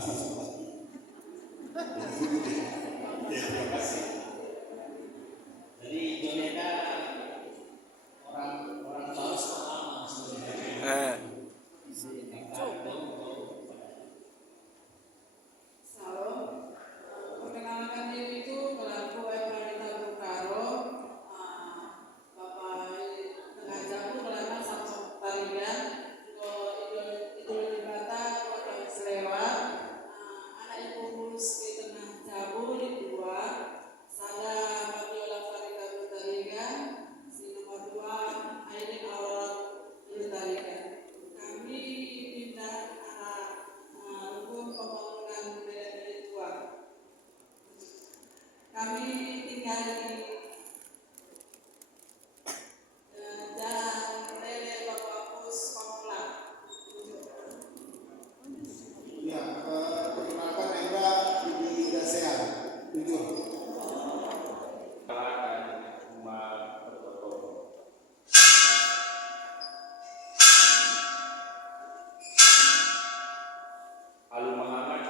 bahasa seperti ya, terima kasih. Jadi Joneda orang Taus lama sebenarnya. Salam. Perkenalkan diri itu pelaku Epranita Bukaro. Bapak tengah jamu kelana Samsung Tarigan. Idul Dibata Kota Selewat. Anak ibu mulus di tengah jamu di dua. Saya Fabiola Farida Butarigan. Si nomor 2 Aidin Aurora Butarigan. Kami pindah hukum pembangunan Medan Tua. Kami tinggal di Jalan Lele Bapakpus Pamula. Ya, perkenalkan Enda Bibi Dasean, jujur. Alu Muhammad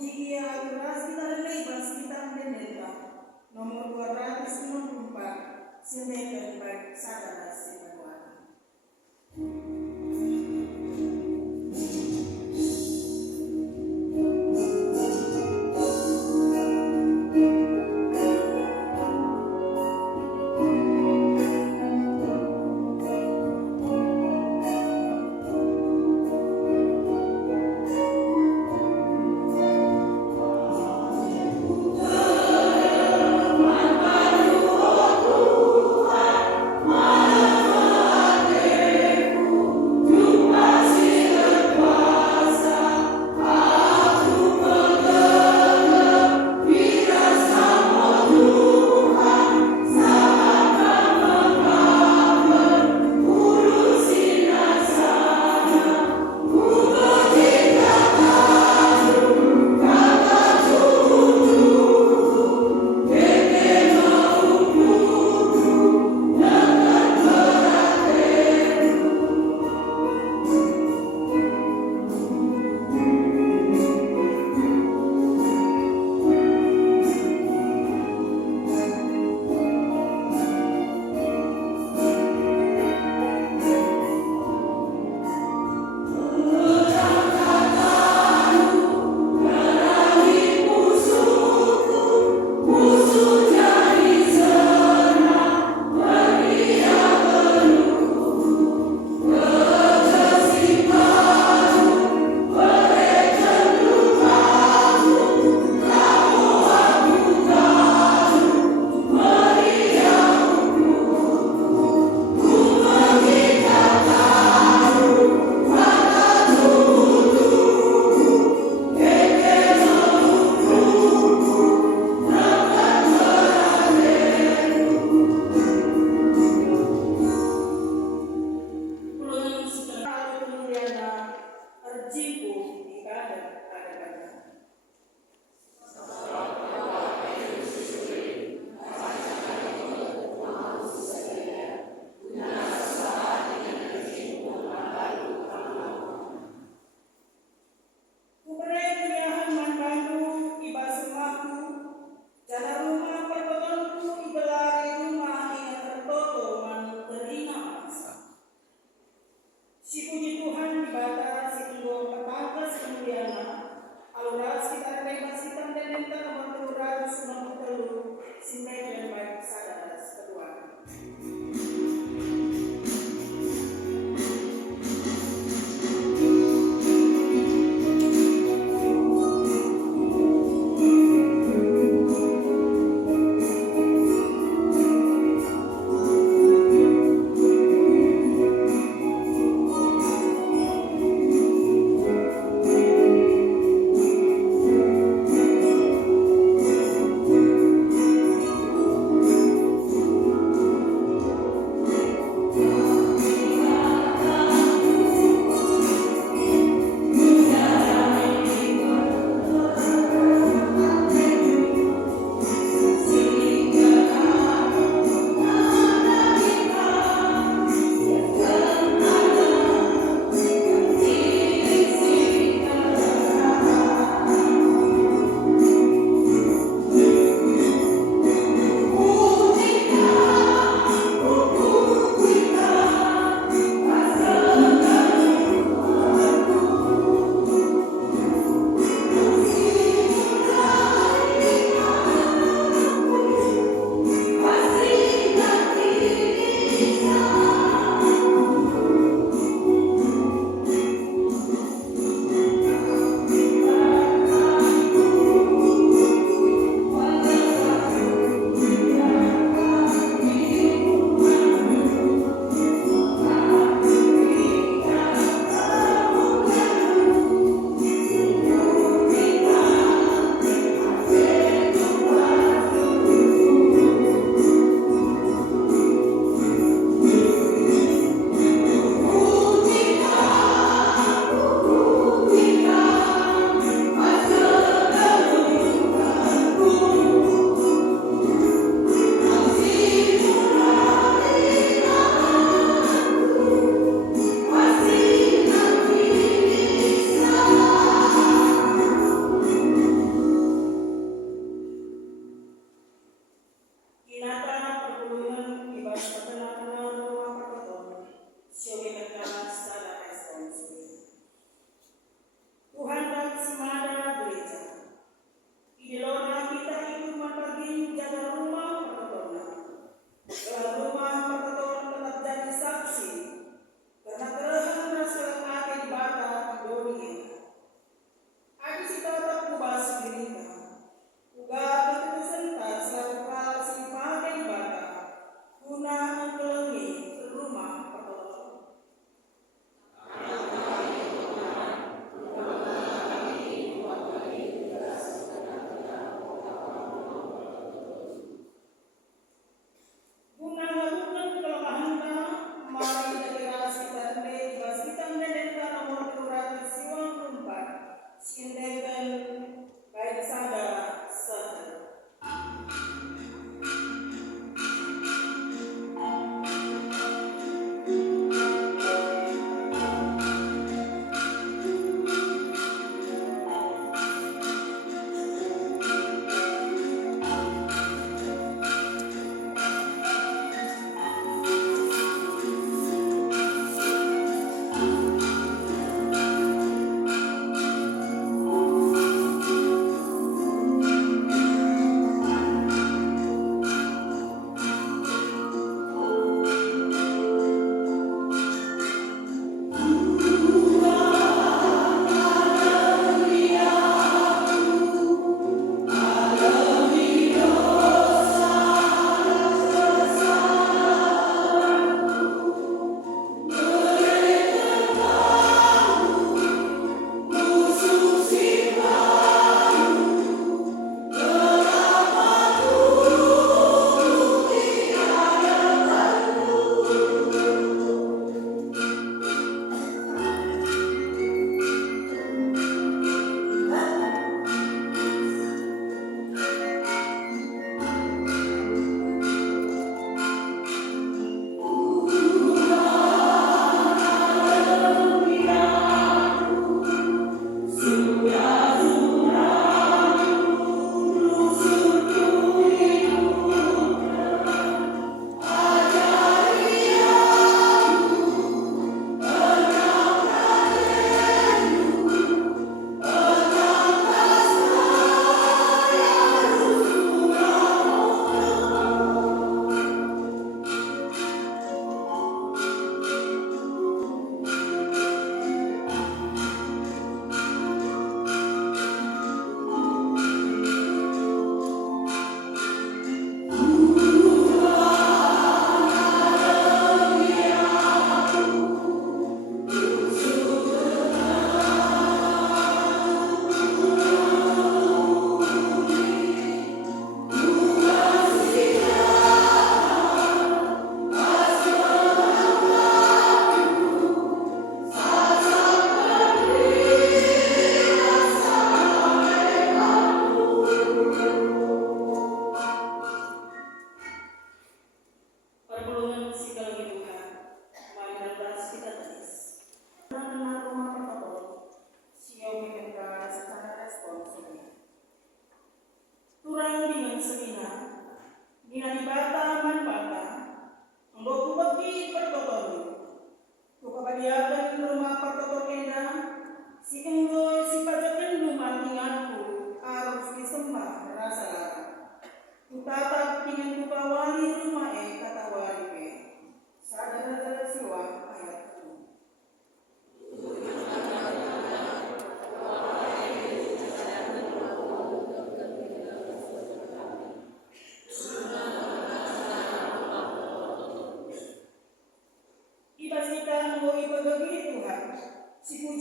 Ujian Akurasi Bebas Hitam dan Netral nomor 264 Simekan Sadara Simekan.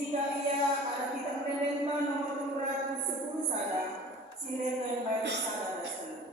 jika ia ada kita menerima nomor 210 saja, silakan bagi saudara sekalian.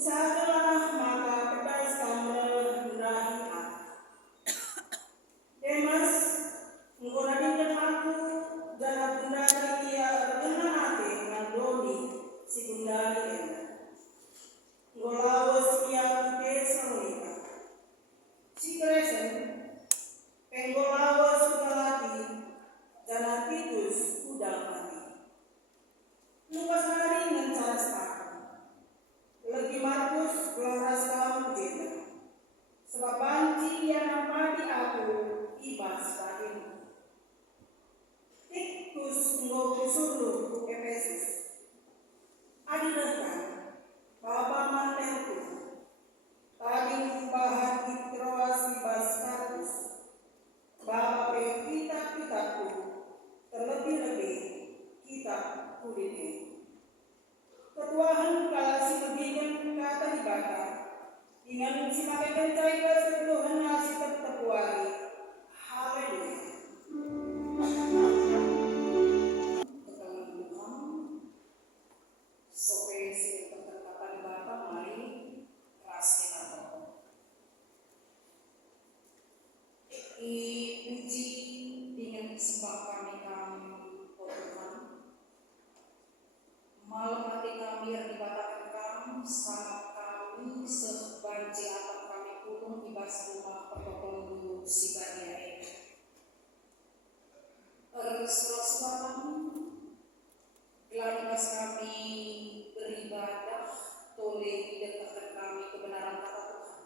Usahakanlah maka pedas kamu rendahi aku. Demas, engkau nadingkan aku dalam bundari ia dengan hati ngandoni si bundari enak. Engkau lawas ia putih Salonika. Si Kresen, engkau lawas ugalati dan Titus udang mati. Lukas hari dengan cara sepakat. Lagi Markus kelas kamu jeda. Sebab banci yang nampadi aku ibas bagimu. Tikus ngau suruh ke Efesus. Adilekan Bapa mantelku. Tadi bahan di Troas ibas Kartus. Bapa kitab-kitabku. Terlebih-lebih kitab kulitnya. Ketuahan kalau si bagian kata dibaca dengan si makan cair seluruhan nasi terpuari. Haleluya. Keterangan Tuhan sope si kata dibaca mari rasin atau puji dengan sembah kami Tuhan. Malam hati kami yang dibatalkan kami, sangat kami sebanci atap kami pun ibas rumah protokol dulu si badia ini. Setelah gelar ibas kami beribadah, toleh didekatkan kami kebenaran kata Tuhan.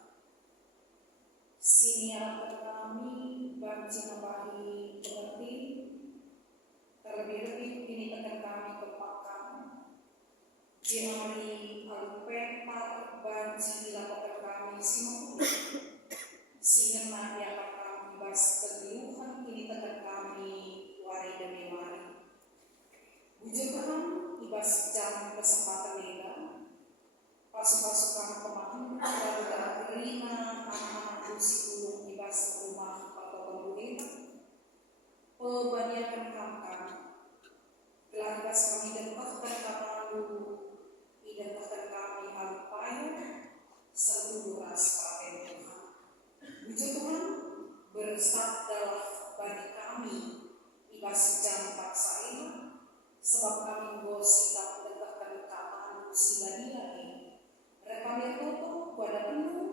Sini harapkan kami banci membahi pengerti, terlebih-lebih ini tekan kami ke Jenari alupepar banci dilaporkan kami simul sinema yang kami bas kegiuhan ini tekan kami wari demi wari. Bujur ibas jam kesempatan nega pasukan pemain pada terima anak-anak kursi ulung ibas rumah atau pembunuh pembaniakan kamkan gelar ibas kami dan bahkan kapalu dan bahkan kami alupaya seluruh ras pakai Tuhan. Puji Tuhan bersabdalah bagi kami ibas jam paksa ini sebab kami bersikap mendekatkan keamanan usia ini. Rekam toto pada penuh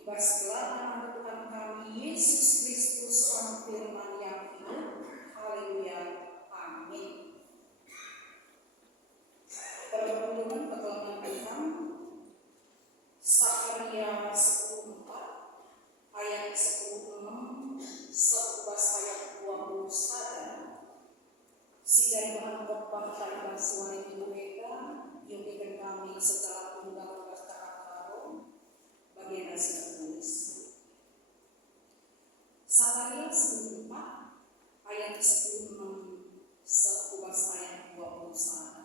ibas gelar Tuhan kami Yesus Kristus Sang Firman yang hidup. Haleluya. Amin. Perlindungan pertolongan Tuhan Sakaria 10:4 ayat 10:6 11 ayat 21 si dari bahan khotbah tanda suara ibu Eka yogikan kami secara tunggal berkata bagian hasil tulis Sakaria 10:4 ayat 10:6 11 ayat 21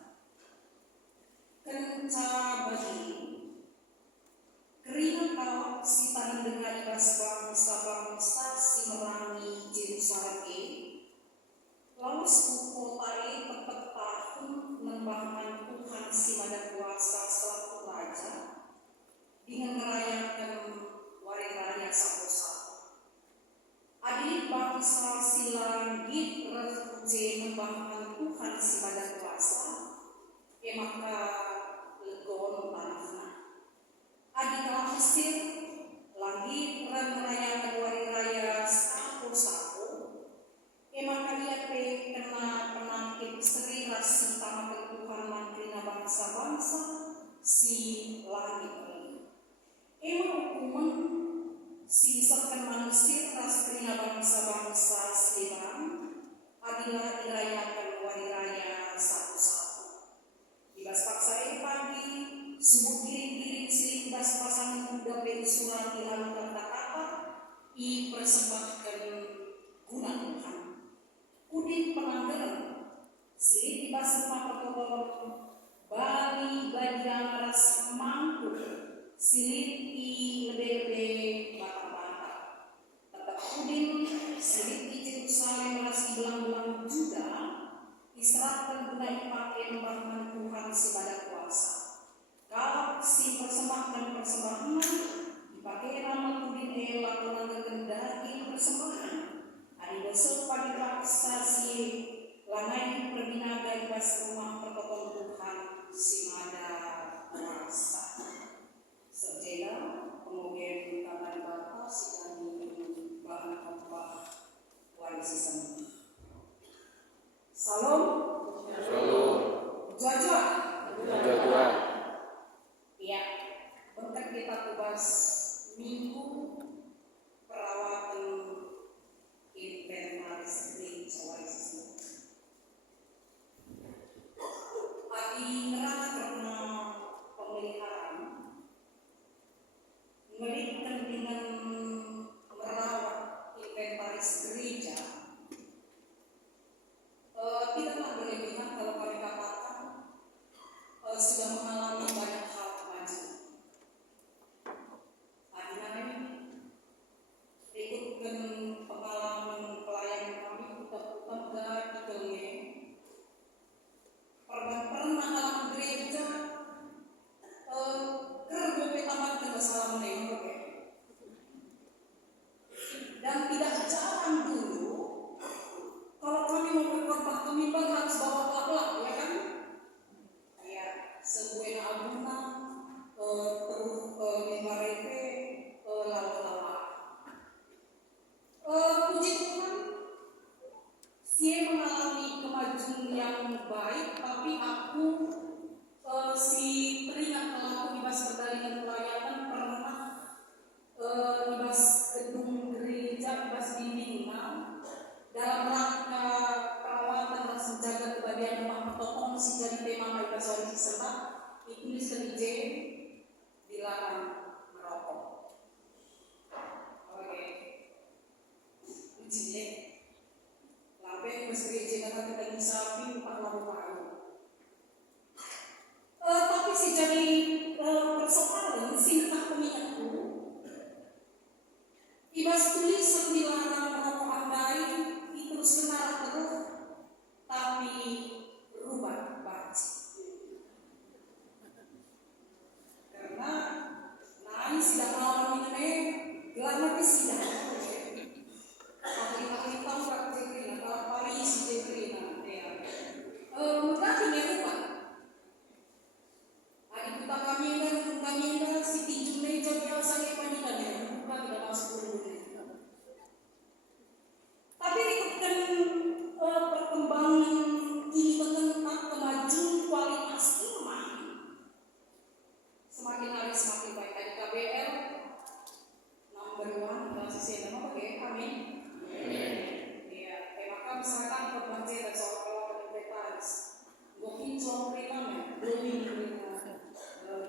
kenca bagi keringat awak si tani dengan ibas bangsa si merangi Jerusalem lalu sepukotai tetap tahun membangun Tuhan si maha kuasa selaku raja dengan merayakan wari raya sapu-sapu adik bangsa si langit refuje membangun Tuhan si maha kuasa maka legon tanahnya adiklah Mesir lagi merayakan wari raya sapu-sapu maka ia kena penangkip seri rasi tama Tuhan mantrina bangsa-bangsa si langit ini hukuman si sekan manusia rastrina bangsa-bangsa si bang adilah dirayakan wari raya sapu-sapu ibas paksa pagi subuh giring-giring siling ibas pasangan muda pensulan di alam kata-kata i persembahkan guna Tuhan udin penanggaran siling ibas rumah pertolongan bali bagian ras mampu siling i lebih-lebih bata-bata tetap udin siling i Jerusalem ras belang-belang juga diserahkan guna dipakai membangun Tuhan si pada kuasa. Kalau si persembahkan persembahan dipakai nama Tudin lakukan kendaki persembahan. Ada besok pagi paksa si langai perbinaga ibas rumah pertolongan Tuhan si pada kuasa. Sejeda kemudian tangan bapa si kami bahan khotbah warisi sembah. Salam. Shalom. Jajah. Jadwal. Ya, bentar kita bahas minggu perawatan inventaris gereja warisi. Adi neraka karena pemeliharaan melihatkan dengan merawat inventaris gereja. Tidaklah berlebihan kalau kami katakan sudah mengalami banyak hal maju. Adinai ikutkan pengalaman pelayan kami putar-putar dari Kelenge. Pernah halaman gereja kerja tamat tidak salah menengok dan tidak jarang dulu. Kalau kami mau berkhotbah ke mimbar harus bawa pelak-pelak, ya kan? Ya, sebuah aguna terus mimbar itu lawa-lawa. Puji Tuhan, saya mengalami kemajuan yang baik, tapi aku si teringat kalau aku dibahas perdalingan pelayanan pernah dibahas gedung gereja, dibahas bimbingan dalam rangka perawatan dan menjaga kebahagiaan rumah pertolongan si jadi tema mereka soal diserta ditulis izin dilarang merokok. Oke, ujinya lape meski izin karena kita sapi 40 tahun tulisan dilarang merokok andai itu senar terus, tapi rubah baci. Karena naik sidang malam ini gelar nanti sidang. Ahli-ahli taurat Jegrina, Paris Jegrina, ya. Mudah dinerukan. Adik kita kami dan si tinju meja biasa kayak panikan ya, bukan tidak masuk dulu. Tapi ikutan perkembangan ini tentang kemajuan kualitas iman. Semakin hari semakin baik. Tadi KBL number 1 kasih saya nama pakai amin. Ya, maka misalkan pembaca dan soal inventaris, mungkin soal primer, belum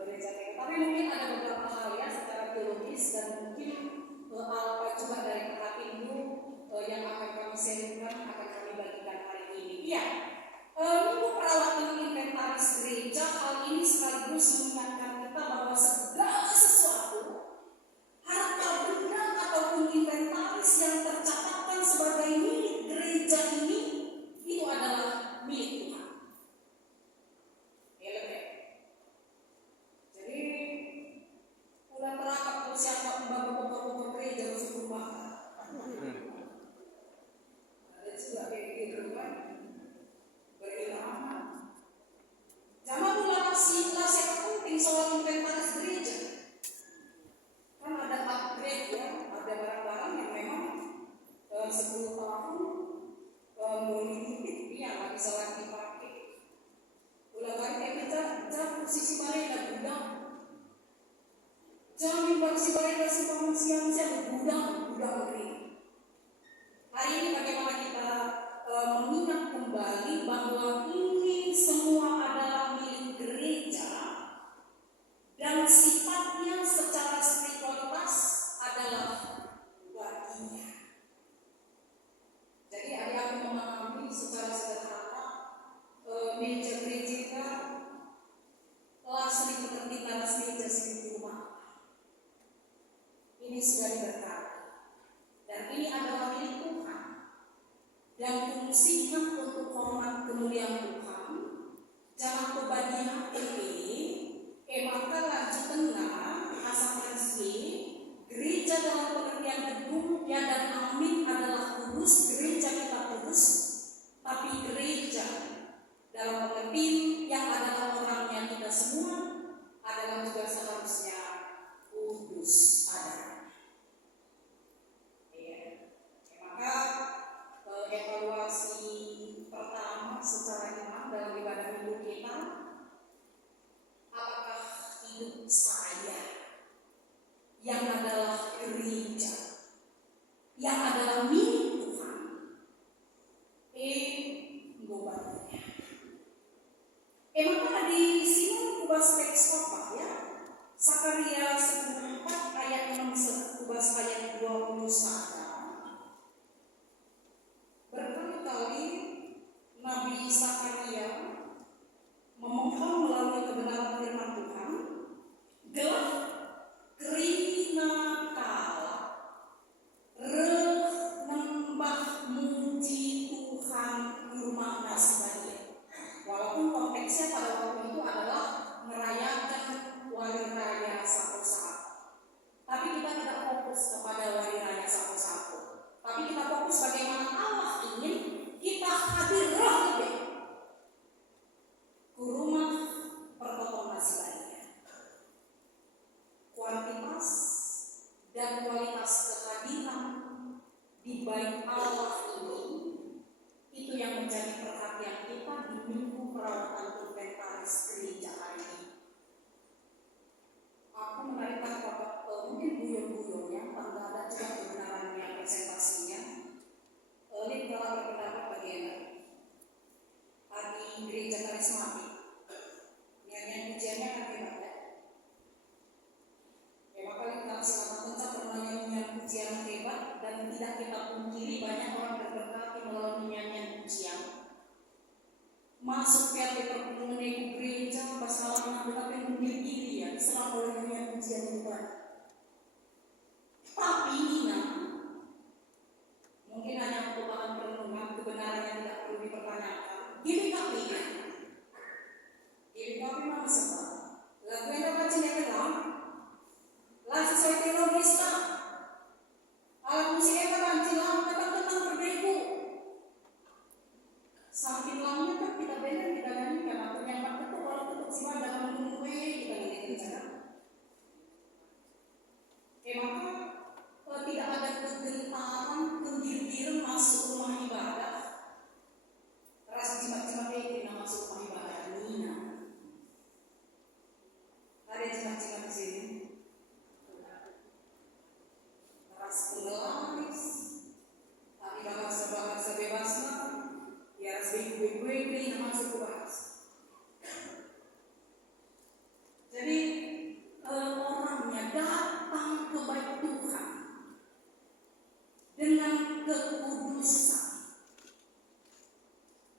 gereja. Tapi mungkin ada beberapa hal ya secara teologis dan mungkin apa juga dari hati yang akan kami sharingkan, akan kami bagikan hari ini. Ya, untuk perawatan inventaris gereja, hal ini sekaligus mengingatkan kita bahwa segala sesuatu, harta benda ataupun inventaris yang tercatatkan sebagai milik gereja ini, itu adalah milik Tuhan. Ya, lebih. Jadi, udah terangkat siapa pembangun pokok-pokok gereja harus berubah. Ada juga kayak gitu kan, berilham. Zaman dulu siapa penting soal inventaris gereja. Kan ada upgrade ya, ada barang-barang yang memang 10 tahun mengikuti yang nggak bisa lagi dipakai. Ulang kali kita posisi mereka gudang. Jangan posisi mereka simpan siang-siang gudang kering. Hari ini bagaimana kita mengingat kembali bahwa ini semua adalah milik gereja dan sifatnya secara spiritualitas adalah baginya. Jadi ada yang memahami secara sederhana meja gereja kita telah sering berhenti atas meja di rumah. Ini sudah diberkati dan ini adalah milik Tuhan dan fungsinya untuk hormat kemuliaan Tuhan. Jangan kebagian maka lanjut tengah asamasi gereja dalam pengertian gedung ya dan amin adalah kudus, gereja kita kudus, tapi gereja dalam pengertian yang adalah orangnya kita semua adalah juga seharusnya kudus ada. Ya. Maka evaluasi pertama secara iman dalam ibadah hidup kita, apakah hidup saya yang adalah gereja, yang adalah milik Tuhan, ngobatnya. Maka di sini kubas teks apa ya? Sakaria 10:4 ayat 6 kubas ayat 21. Berkali-kali Nabi Sakaria memohon melalui kebenaran firman Tuhan, memang sebab lagu yang dapat jenekelam lah sesuai teologis tak alat musiknya kan cilam tentang berbegu saking lamanya kan kita benar kita nyanyikan atau yang ketuk kalau ketuk sih dalam menunggu kita nyanyikan cara maka tidak ada kegentaran kegir-giran masuk rumah ibadah rasa cimat-cimat itu yang masuk rumah ibadah Nina ada cimat-cimat di sini ras penggelis tapi bahasa bebasnya ya ras bego-bego yang masuk ke bahasa jadi orangnya datang ke bait Tuhan dengan kekudusan.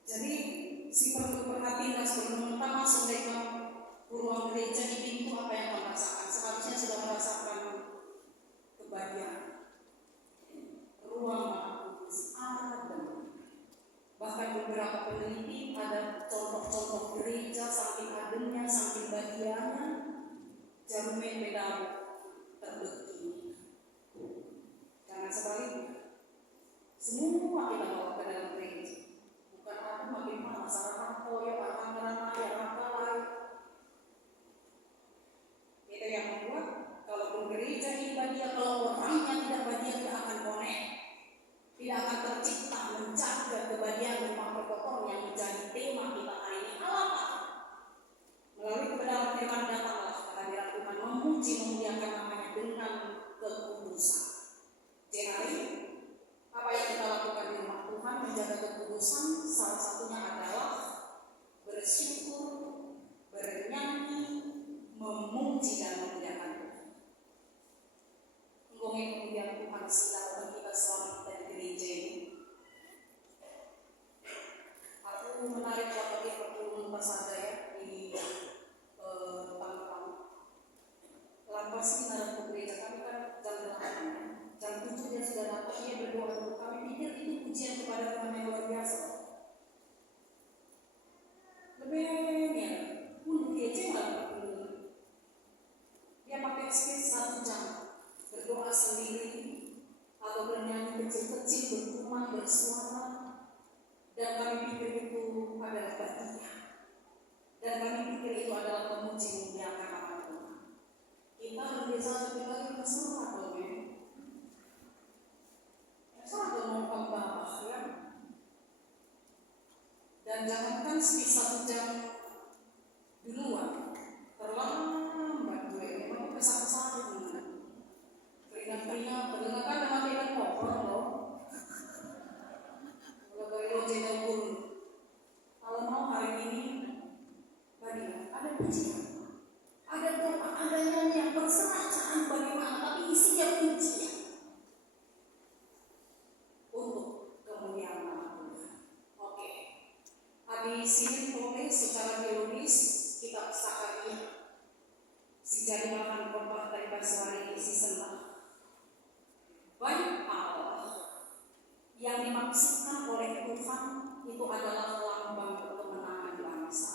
Jadi si perlu perhatian sebelum kita masuk dari ruang gereja di pintu apa yang kita rasakan. Seharusnya sudah merasakan kebahagiaan. Ruang kudus adem. Bahkan beberapa peneliti ada contoh-contoh gereja saking ademnya, saking bahagianya, jamin beda terbukti. Jangan sebaliknya. Semua kita bawa ke dalam gereja. Bukan aku makin masalah koyo orang-orang lain. Itu yang membuat kalau gereja ini bahagia, kalau orangnya tidak bahagia tidak akan connect, tidak akan tercipta menjaga kebahagiaan rumah perkotaan yang menjadi tema kita hari ini. Apa? Melalui kebenaran firman datanglah kehadiran Tuhan memuji memuliakan namanya dengan kekudusan. Jadi apa yang kita lakukan di rumah Tuhan menjaga kekudusan salah satunya adalah bersyukur, bernyanyi, memuji dan memuliakan Tuhan. Ngomongin kemuliaan Tuhan silakan kita selama kita di gereja ini. Aku menarik waktu pertemuan pas ada ya di tanggal lapas kita ke gereja kami kan jam 7 dia sudah datang, dia berdoa untuk kami pikir itu pujian kepada Tuhan yang luar biasa. Lebihnya untuk gereja malah dia pakai space 1 jam berdoa sendiri atau bernyanyi kecil-kecil berkumah bersuara dan kami pikir itu adalah bahagia dan kami pikir itu adalah memuji memuliakan nama Tuhan. Kita berbeza sekali bersuara atau sangat memohon Bapak ya. Dan jangankan sekitar 1 jam duluan, terlambat gue memang kesal-kesal keringat-keringat, pendengarkan dengan tidak koper loh. Kalau dari loje dahulu, kalau mau hari ini, tadi ada pujian, ada doa, ada nyanyian berserah cara bagaimana, tapi isinya pujian. Di sini tulis secara teologis kita sekali jadi bahan khotbah dari bahasa hari ini season baik Allah yang dimaksudkan oleh Tuhan itu adalah lambang kemenangan bangsa.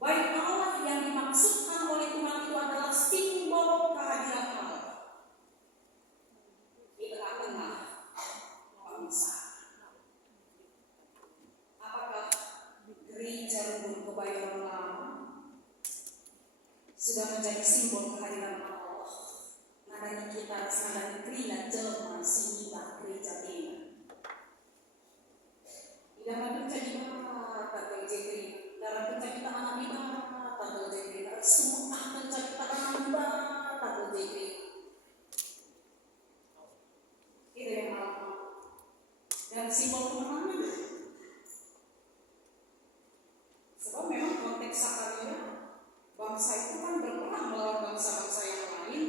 Baik Allah yang dimaksudkan oleh Tuhan itu adalah simbol kehadiran Allah di tengah-tengah bangsa. Gereja Rukun Kebayoran Lama sudah menjadi simbol kehadiran Allah. Nadanya kita nadanya krina jelma sinita gereja ini. Tidak ada jadi mata gereja ini. Dalam kita anak ibadah gereja ini. Semua kita anak ibadah gereja ini. Itu yang Allah. Dan simbol kemenangan. Sebab memang konteks sakarnya bangsa itu kan berperang melawan bangsa-bangsa yang lain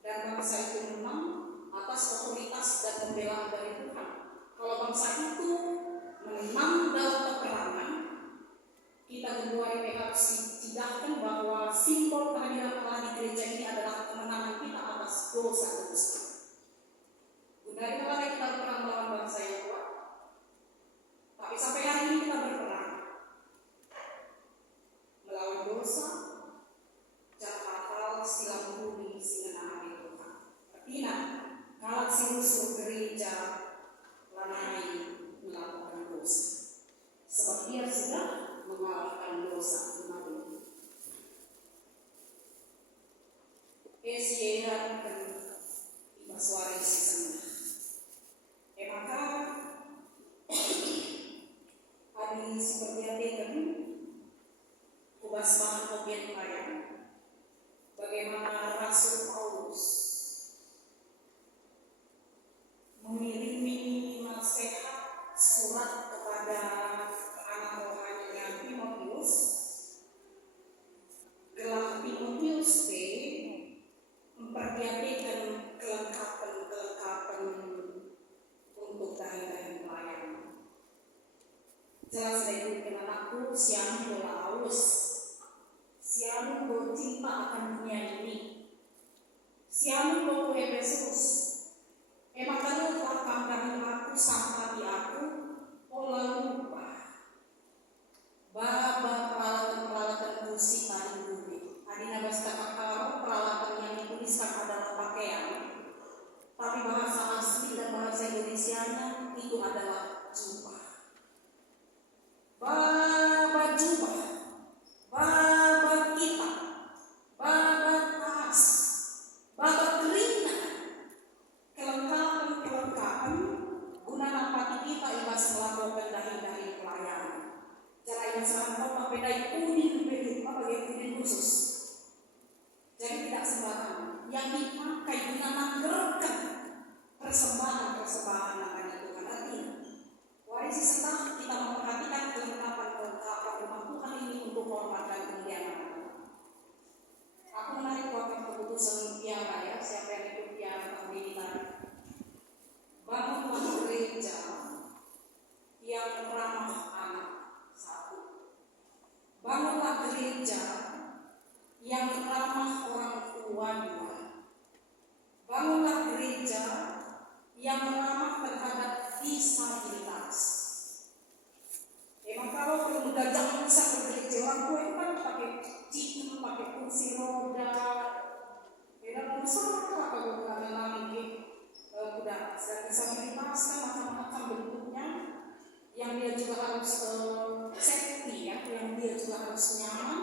dan bangsa itu menang atas otoritas dan pembelaan dari Tuhan. Kalau bangsa itu menang dalam peperangan, kita kedua ini harus tidakkan bahwa simbol kehadiran Allah di gereja ini adalah kemenangan kita atas dosa-dosa. Dari kemarin kita berperang melawan bangsa yang kuat, tapi sampai hari ini kita berperang. bahan objek lain. Bagaimana Rasul Paulus mengirimi nasihat surat kepada anak rohaninya Timotius. Gelar Timotius memperlihatkan kelengkapan untuk dahi-dahi pelayan. Jelas dari dengan aku siang bola aus, siang cinta akan dunia ini, siang bola Efesus. Emang kalau telah kambing aku sampai di aku, olah lupa. Baba peralatan musik tadi bumi. Adina bahasa kakak peralatan yang dituliskan adalah pakaian, tapi bahasa asli dan bahasa Indonesianya itu adalah jubah. Baba jubah, baba kita, baba tas, baba telinga. Kelengkapan guna napati kita ibas melakukan dahi-dahi pelayanan. Cara yang sangat kau pedai kuning begitu bagai kuning khusus. Jadi tidak sembarangan yang dipakai guna menggerakkan persembahan akan itu hati. Warisi setelah kita memperhatikan kelengkapan rumah Tuhan ini untuk hormat dan kemuliaan. Aku menarik waktu keputusan piara ya, siapa yang ikut piara tahun ini tadi. Bangunlah gereja yang ramah anak. Satu. Bangunlah gereja yang ramah orang tua. Dua. Bangunlah gereja yang ramah terhadap disabilitas. Emang kalau pemuda jangan bisa ke gereja orang tua itu kan pakai cipu, pakai kursi roda. Beda besar kalau kami lagi udah disabilitas kan macam-macam bentuknya, yang dia juga harus safety ya, yang dia juga harus nyaman,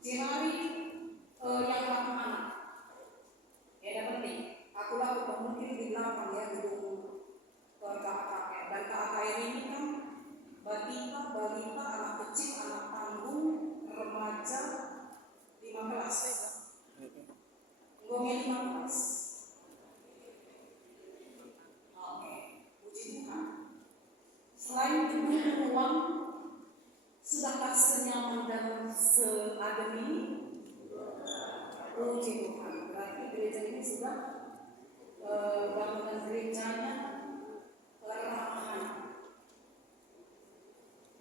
jenari yang ramah anak. Ya penting. Aku mungkin di belakang ya gedung KKR, dan KKR ini kan balita, anak kecil, anak tanggung, remaja 15. Ngomongin 15. Selain gedung ruang, sudahkah senyaman dan seadem ini? Puji Tuhan. Berarti gereja ini sudah bangunan gerejanya ramah.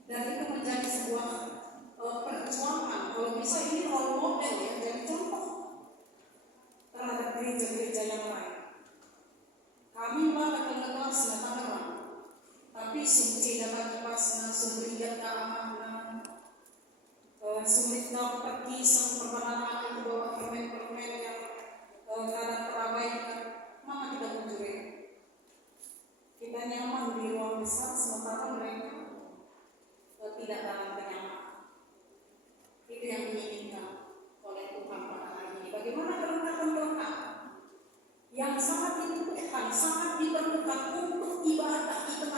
Dan itu menjadi sebuah perjuangan. Kalau bisa ini role model ya, jadi contoh terhadap gereja-gereja yang lain. Kami melakukan kelas Tangerang. Tapi suci dapat dipasang sumber keamanan, sulit dapat pergi sang perbanan itu bawa permen-permen yang kadang terabaikan, maka kita mencuri. Kita nyaman di ruang besar, sementara mereka tidak dalam kenyamanan. Itu yang diinginkan oleh Tuhan pada hari ini. Bagaimana kelengkapan yang sangat dibutuhkan, sangat diperlukan untuk ibadah itu